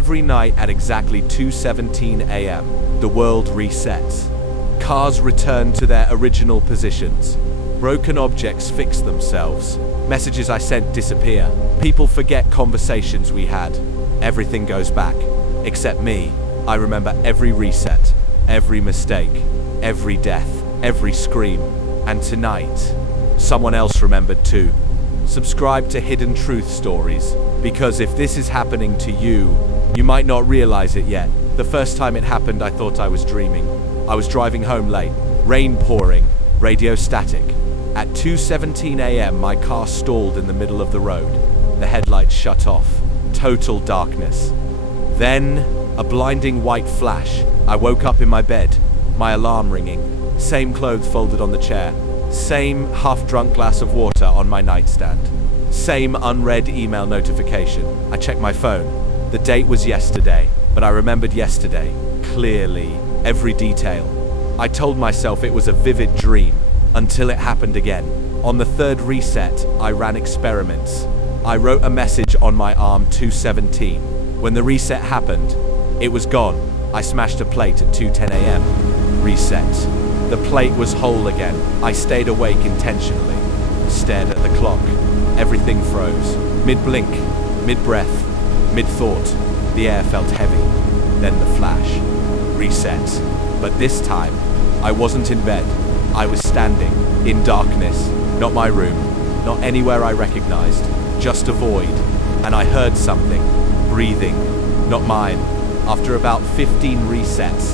Every night at exactly 2:17 a.m., the world resets. Cars return to their original positions. Broken objects fix themselves. Messages I sent disappear. People forget conversations we had. Everything goes back. Except me. I remember every reset, every mistake, every death, every scream. And tonight, someone else remembered too. Subscribe to Hidden Truth Stories, because if this is happening to you, you might not realize it yet. The first time it happened, I thought I was dreaming. I was driving home late, rain pouring, radio static. At 2:17 a.m., my car stalled in the middle of the road. The headlights shut off. Total darkness. Then, a blinding white flash. I woke up in my bed, my alarm ringing. Same clothes folded on the chair. Same half-drunk glass of water on my nightstand. Same unread email notification. I checked my phone. The date was yesterday, but I remembered yesterday, clearly, every detail. I told myself it was a vivid dream, until it happened again. On the third reset, I ran experiments. I wrote a message on my arm 2:17. When the reset happened, it was gone. I smashed a plate at 2:10 a.m. Reset. The plate was whole again. I stayed awake intentionally. Stared at the clock. Everything froze. Mid-blink, mid-breath, mid-thought. The air felt heavy. Then the flash. Reset. But this time, I wasn't in bed. I was standing, in darkness. Not my room, not anywhere I recognized. Just a void. And I heard something. Breathing. Not mine. After about 15 resets,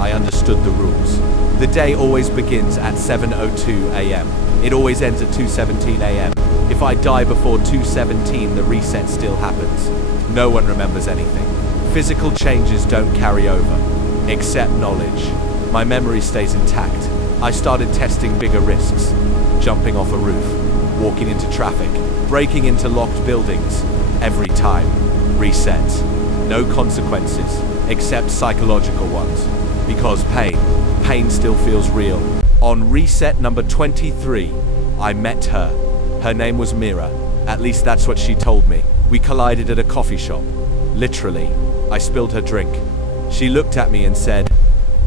I understood the rules. The day always begins at 7:02 a.m. It always ends at 2:17 a.m. If I die before 2:17, the reset still happens. No one remembers anything. Physical changes don't carry over, except knowledge. My memory stays intact. I started testing bigger risks. Jumping off a roof, walking into traffic, breaking into locked buildings. Every time. Reset. No consequences, except psychological ones. Because pain still feels real. On reset number 23, I met her. Her name was Mira. At least that's what she told me. We collided at a coffee shop. Literally, I spilled her drink. She looked at me and said,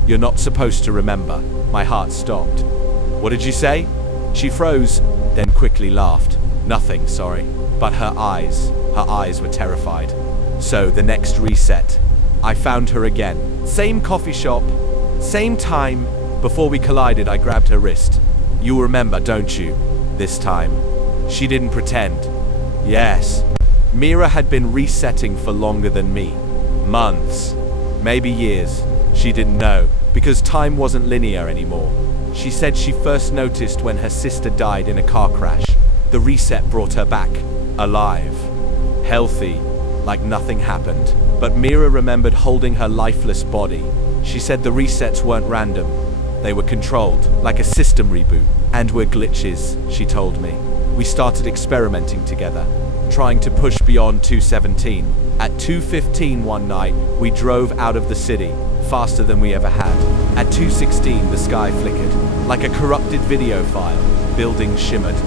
"You're not supposed to remember." My heart stopped. "What did you say?" She froze, then quickly laughed. "Nothing, sorry." But her eyes were terrified. So the next reset, I found her again. Same coffee shop, same time. Before we collided, I grabbed her wrist. "You'll remember, don't you?" This time. She didn't pretend. Yes. Mira had been resetting for longer than me. Months. Maybe years. She didn't know, because time wasn't linear anymore. She said she first noticed when her sister died in a car crash. The reset brought her back. Alive. Healthy. Like nothing happened. But Mira remembered holding her lifeless body. She said the resets weren't random. They were controlled, like a system reboot. And we're glitches, she told me. We started experimenting together, trying to push beyond 2:17. At 2:15 one night, we drove out of the city, faster than we ever had. At 2:16, the sky flickered, like a corrupted video file. Buildings shimmered.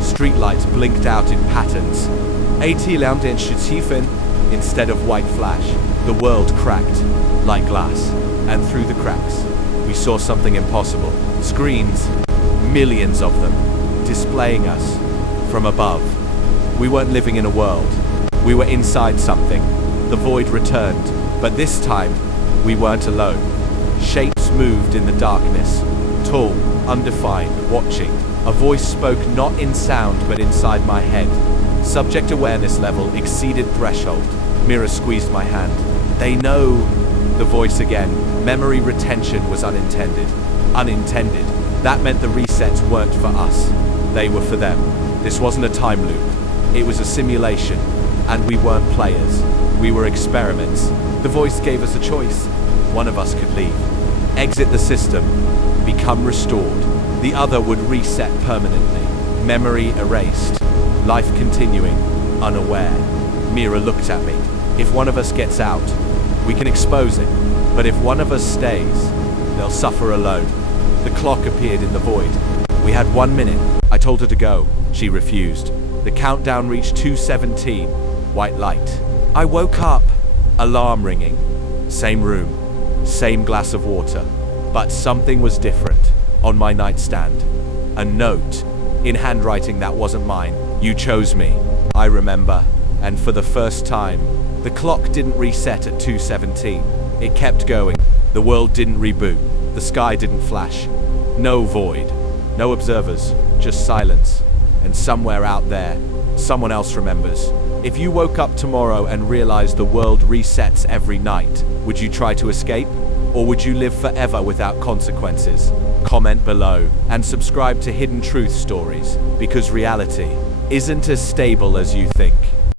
Streetlights blinked out in patterns. Instead of white flash. The world cracked, like glass. And through the cracks, we saw something impossible. Screens, millions of them, displaying us from above. We weren't living in a world. We were inside something. The void returned, but this time, we weren't alone. Shapes moved in the darkness, tall, undefined, watching. A voice spoke not in sound, but inside my head. Subject awareness level exceeded threshold. Mira squeezed my hand. "They know." The voice again. Memory retention was unintended. Unintended. That meant the resets weren't for us. They were for them. This wasn't a time loop. It was a simulation. And we weren't players. We were experiments. The voice gave us a choice. One of us could leave. Exit the system. Become restored. The other would reset permanently. Memory erased. Life continuing. Unaware. Mira looked at me. If one of us gets out, we can expose it. But if one of us stays, they'll suffer alone. The clock appeared in the void. We had 1 minute. I told her to go. She refused. The countdown reached 2:17. White light. I woke up. Alarm ringing. Same room. Same glass of water. But something was different. On my nightstand. A note. In handwriting that wasn't mine. You chose me. I remember. And for the first time, the clock didn't reset at 2:17. It kept going. The world didn't reboot. The sky didn't flash. No void. No observers. Just silence. And somewhere out there, someone else remembers. If you woke up tomorrow and realized the world resets every night, would you try to escape? Or would you live forever without consequences? Comment below and subscribe to Hidden Truth Stories, because reality isn't as stable as you think.